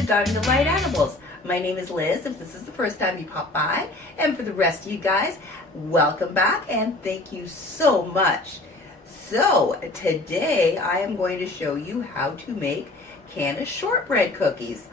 to Dining Delight Animals. My name is Liz, if this is the first time you pop by, and for the rest of you guys, welcome back and thank you so much. So today I am going to show you how to make Canna Shortbread cookies.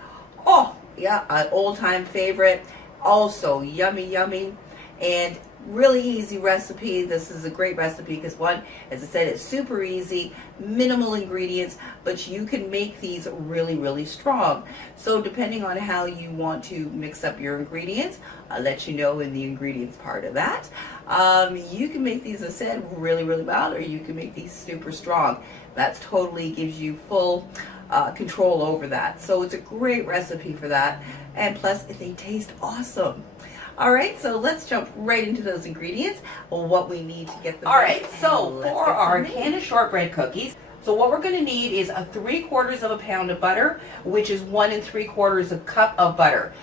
Oh yeah, an old-time favorite, also yummy, and really easy recipe. This is a great recipe because one, as I said, it's super easy, minimal ingredients, but you can make these really strong. So depending on how you want to mix up your ingredients, I'll let you know in the ingredients part of that. You can make these, as I said, really mild, or you can make these super strong. That totally gives you full control over that. So it's a great recipe for that, and plus they taste awesome. All right, so let's jump right into those ingredients, what we need to get them. All right, so for our Canna Shortbread cookies, so what we're going to need is a 3/4 pound of butter, which is 1 3/4 cup of butter.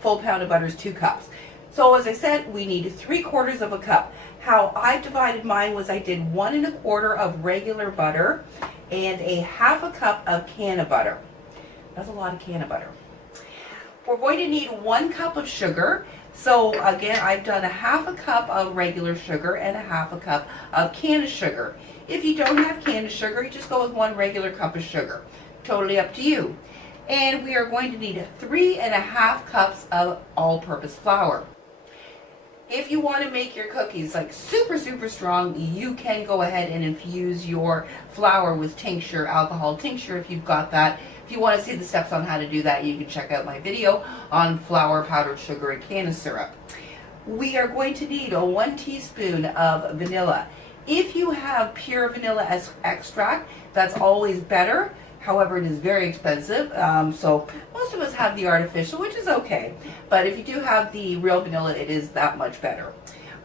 Full pound of butter is 2 cups. So as I said, we need 3/4 cup. How I divided mine was I did 1 1/4 of regular butter and a 1/2 cup of canna butter. That's a lot of canna butter. We're going to need 1 cup of sugar. So again, I've done a 1/2 cup of regular sugar and a 1/2 cup of canna sugar. If you don't have canna sugar, you just go with 1 regular cup of sugar. Totally up to you. And we are going to need 3 1/2 cups of all-purpose flour. If you want to make your cookies like super strong, you can go ahead and infuse your flour with tincture, alcohol tincture, if you've got that. If you want to see the steps on how to do that, you can check out my video on flour, powdered sugar, and canna syrup. We are going to need a 1 teaspoon of vanilla. If you have pure vanilla extract, that's always better. However, it is very expensive, so most of us have the artificial, which is okay. But if you do have the real vanilla, it is that much better.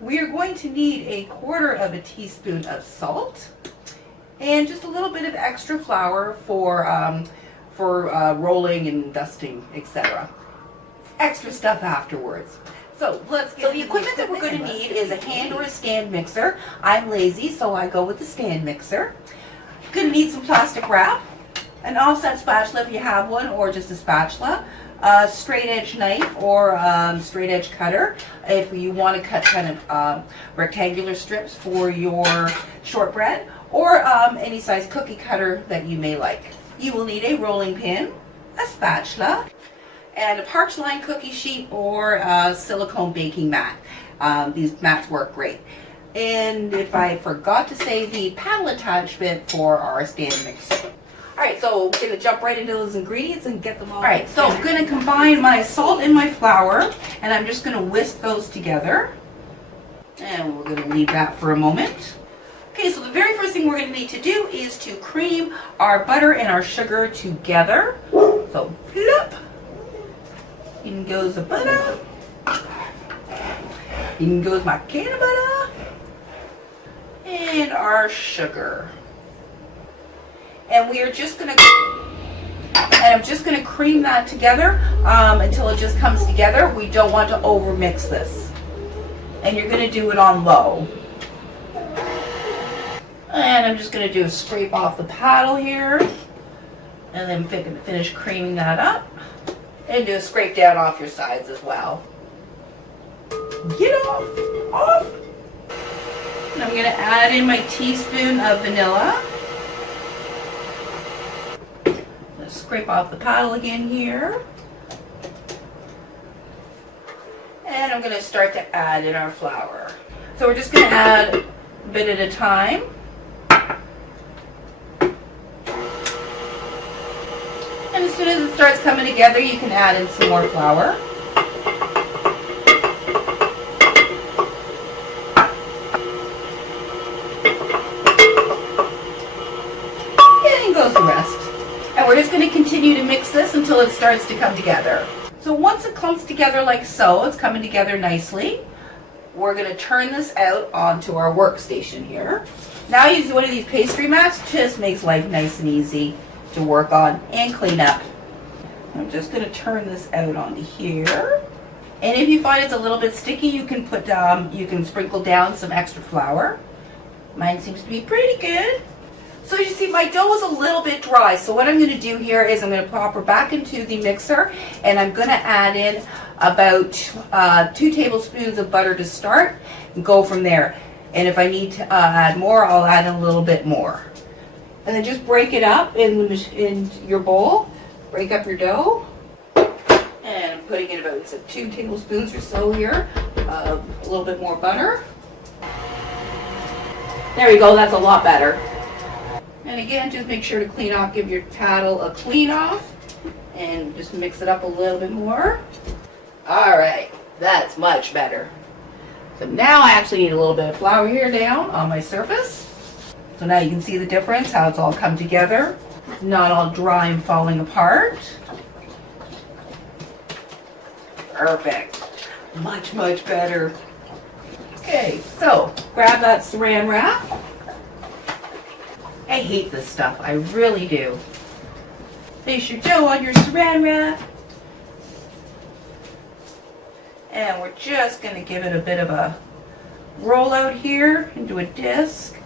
We are going to need 1/4 teaspoon of salt and just a little bit of extra flour for rolling and dusting, etc. Extra stuff afterwards. So let's get the equipment that we're going to need is a hand or a stand mixer. I'm lazy, so I go with the stand mixer. Going to need some plastic wrap, an offset spatula if you have one, or just a spatula, a straight edge knife or straight edge cutter if you want to cut kind of rectangular strips for your shortbread, or any size cookie cutter that you may like. You will need a rolling pin, a spatula, and a parch line cookie sheet or a silicone baking mat. These mats work great. And if I forgot to say, the paddle attachment for our stand mixer. Alright, so we're going to jump right into those ingredients and get them all. Alright, so I'm going to combine my salt and my flour, and I'm just going to whisk those together. And we're going to leave that for a moment. Okay, so the very first thing we're going to need to do is to cream our butter and our sugar together. So, plop! In goes the butter. In goes my canna butter. And our sugar. And we are just going to, I'm just going to cream that together until it just comes together. We don't want to over mix this. And you're going to do it on low. And I'm just going to do a scrape off the paddle here, and then finish creaming that up, and do a scrape down off your sides as well. Get off. And I'm going to add in my teaspoon of vanilla. Let's scrape off the paddle again here. And I'm going to start to add in our flour. So we're just going to add a bit at a time. And as soon as it starts coming together, you can add in some more flour. And goes the rest. And we're just going to continue to mix this until it starts to come together. So once it clumps together like so, it's coming together nicely, we're going to turn this out onto our workstation here. Now using one of these pastry mats just makes life nice and easy to work on and clean up. I'm just going to turn this out onto here. And if you find it's a little bit sticky, you can sprinkle down some extra flour. Mine seems to be pretty good. So as you see, my dough is a little bit dry. So what I'm going to do here is I'm going to pop her back into the mixer, and I'm going to add in about 2 tablespoons of butter to start and go from there. And if I need to add more, I'll add a little bit more. And then just break it up in your bowl. Break up your dough. And I'm putting in about 2 tablespoons or so here. A little bit more butter. There we go, that's a lot better. And again, just make sure to clean off, give your paddle a clean off, and just mix it up a little bit more. All right, that's much better. So now I actually need a little bit of flour here down on my surface. So now you can see the difference, how it's all come together. It's not all dry and falling apart. Perfect. Much, much better. Okay, so grab that saran wrap. I hate this stuff, I really do. Place your dough on your saran wrap. And we're just going to give it a bit of a roll out here into a disc.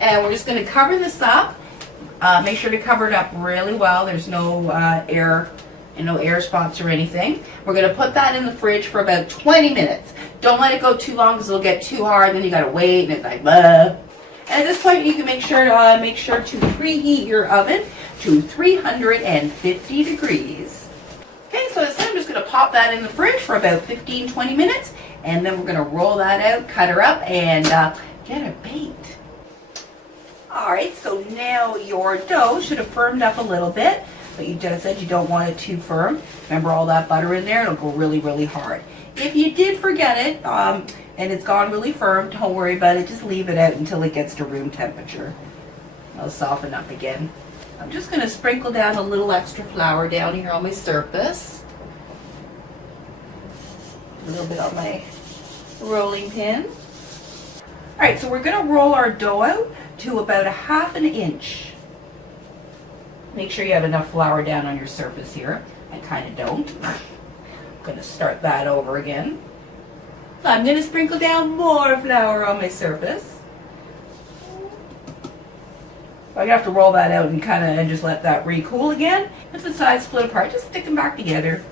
And we're just going to cover this up. Make sure to cover it up really well. There's no air and no air spots or anything. We're going to put that in the fridge for about 20 minutes. Don't let it go too long because it'll get too hard. Then you got to wait and it's like, blah. And at this point, you can make sure to preheat your oven to 350 degrees. Okay, so I'm just going to pop that in the fridge for about 15-20 minutes, and then we're going to roll that out, cut her up, and get her baked. All right, so now your dough should have firmed up a little bit, but you just said you don't want it too firm. Remember all that butter in there? It'll go really, really hard. If you did forget it, and it's gone really firm, don't worry about it. Just leave it out until it gets to room temperature. It'll soften up again. I'm just going to sprinkle down a little extra flour down here on my surface. A little bit on my rolling pin. All right, so we're going to roll our dough out to about 1/2 inch. Make sure you have enough flour down on your surface here. I kind of don't. I'm going to start that over again. I'm going to sprinkle down more flour on my surface. I'm going to have to roll that out and just let that recool again. If the sides split apart, just stick them back together.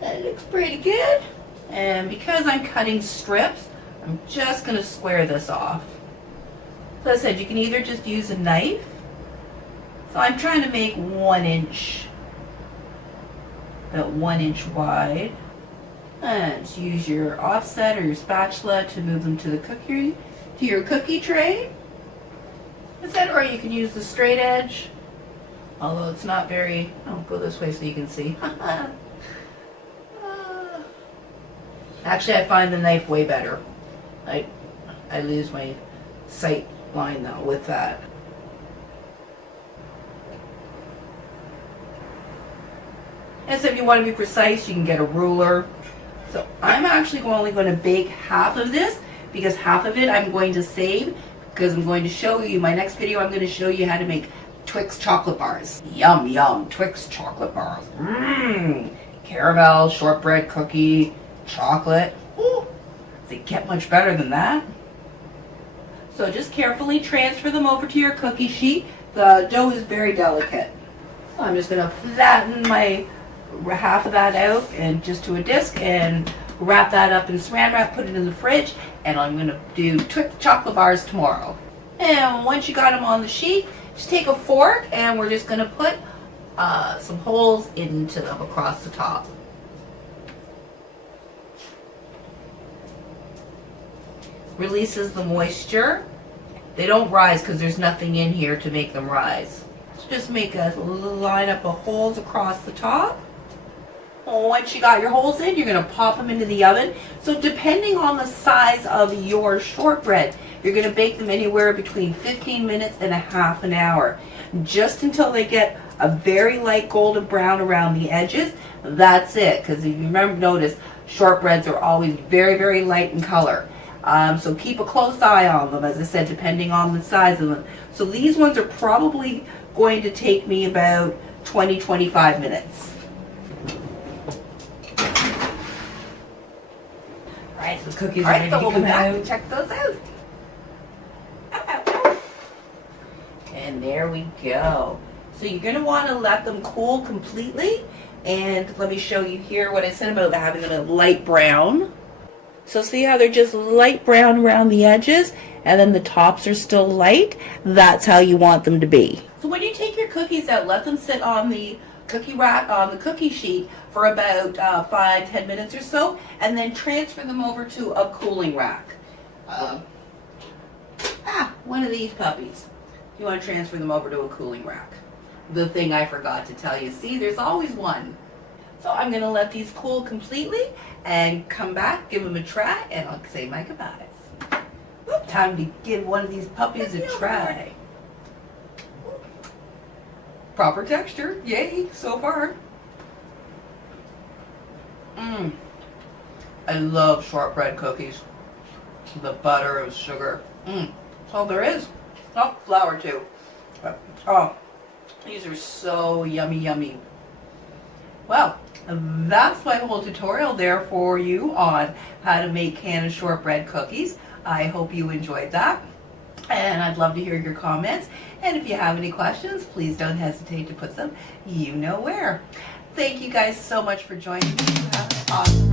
That looks pretty good. And because I'm cutting strips, I'm just going to square this off. So as I said, you can either just use a knife. So I'm trying to make 1 inch. About 1 inch wide, and just use your offset or your spatula to move them to your cookie tray. Or you can use the straight edge, although it's not very. I'll go this way so you can see. Actually, I find the knife way better. I lose my sight line though with that. And so if you want to be precise, you can get a ruler. So I'm actually only going to bake half of this because half of it I'm going to save because I'm going to show you, my next video I'm going to show you how to make Twix chocolate bars. Yum, yum, Twix chocolate bars. Caramel, shortbread, cookie, chocolate. Ooh, does it get much better than that? So just carefully transfer them over to your cookie sheet. The dough is very delicate. I'm just going to flatten my half of that out and just to a disc and wrap that up in saran wrap, put it in the fridge, and I'm going to do Twix chocolate bars tomorrow. And once you got them on the sheet, just take a fork and we're just going to put some holes into them across the top. Releases the moisture. They don't rise because there's nothing in here to make them rise. So just make a line up of holes across the top. Once you got your holes in, you're going to pop them into the oven. So depending on the size of your shortbread, you're going to bake them anywhere between 15 minutes and 1/2 hour. Just until they get a very light golden brown around the edges. That's it. Because if you notice, shortbreads are always very, very light in color. So keep a close eye on them, as I said, depending on the size of them. So these ones are probably going to take me about 20-25 minutes. Yes. The cookies All are right, ready so to we'll be come back out. and check those out. Ow, ow, ow. And there we go. So you're going to want to let them cool completely. And let me show you here what I said about having them a light brown. So see how they're just light brown around the edges and then the tops are still light? That's how you want them to be. So when you take your cookies out, let them sit on the cookie rack, on the cookie sheet for about 5-10 minutes or so, and then transfer them over to a cooling rack. One of these puppies. You want to transfer them over to a cooling rack. The thing I forgot to tell you. See, there's always one. So I'm going to let these cool completely and come back, give them a try, and I'll say my goodbyes. Time to give one of these puppies a try. Proper texture. Yay, so far. I love shortbread cookies. The butter and sugar. That's all there is. Oh, flour too. Oh, these are so yummy, yummy. Well, that's my whole tutorial there for you on how to make Canna Shortbread cookies. I hope you enjoyed that. And I'd love to hear your comments. And if you have any questions, please don't hesitate to put them you know where. Thank you guys so much for joining me. You have an awesome